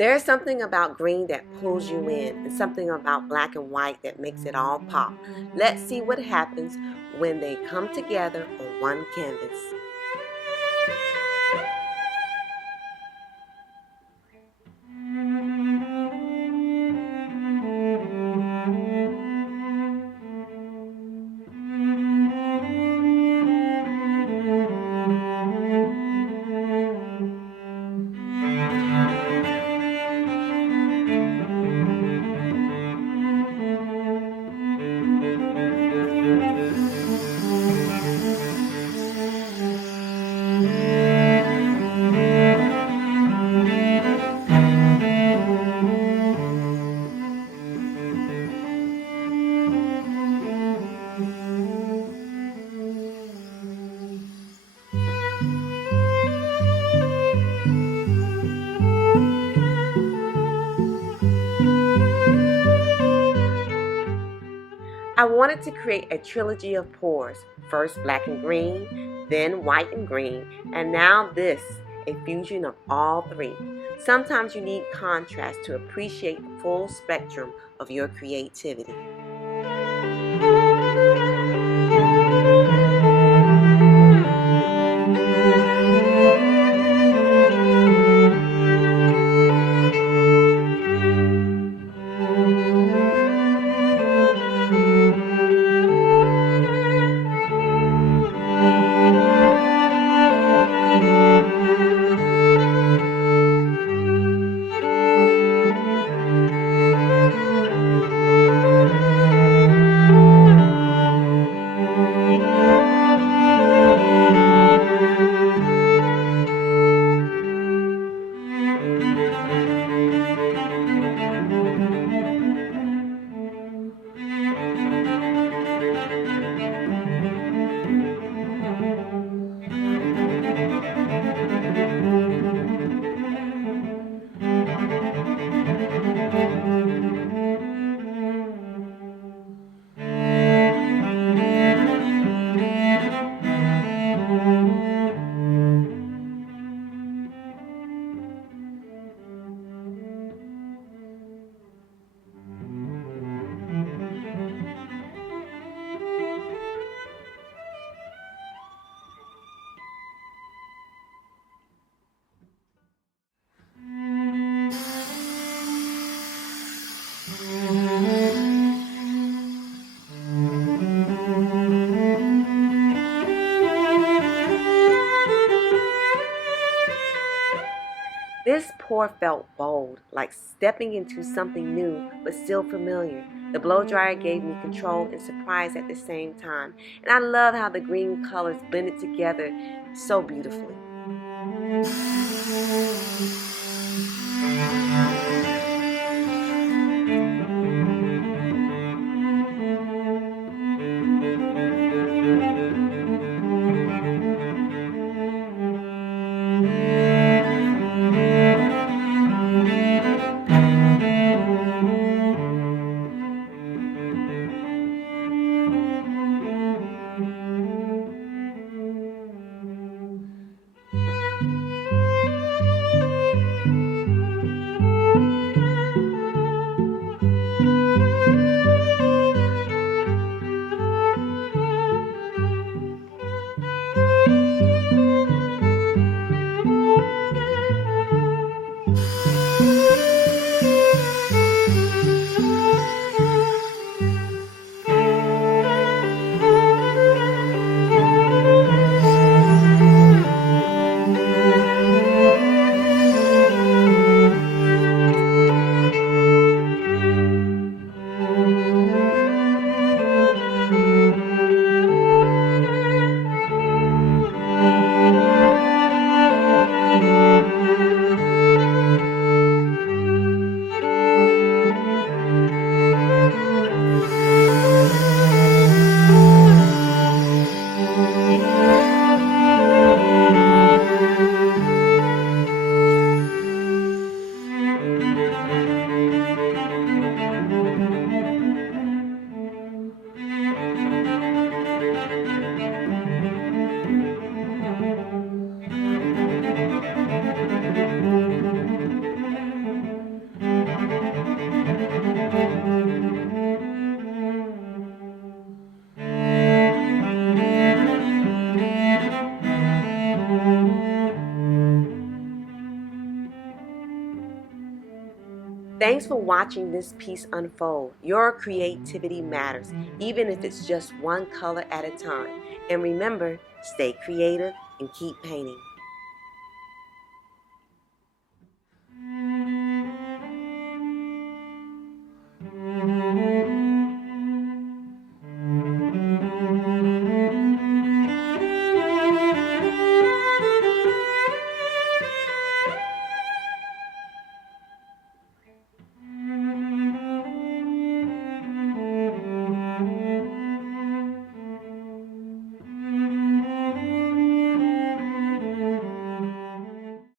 There's something about green that pulls you in, and something about black and white that makes it all pop. Let's see what happens when they come together on one canvas. I wanted to create a trilogy of pours, first black and green, then white and green, and now this, a fusion of all three. Sometimes you need contrast to appreciate the full spectrum of your creativity. This pour felt bold, like stepping into something new but still familiar. The blow dryer gave me control and surprise at the same time, and I love how the green colors blended together so beautifully. Thanks for watching this piece unfold. Your creativity matters, even if it's just one color at a time. And remember, stay creative and keep painting.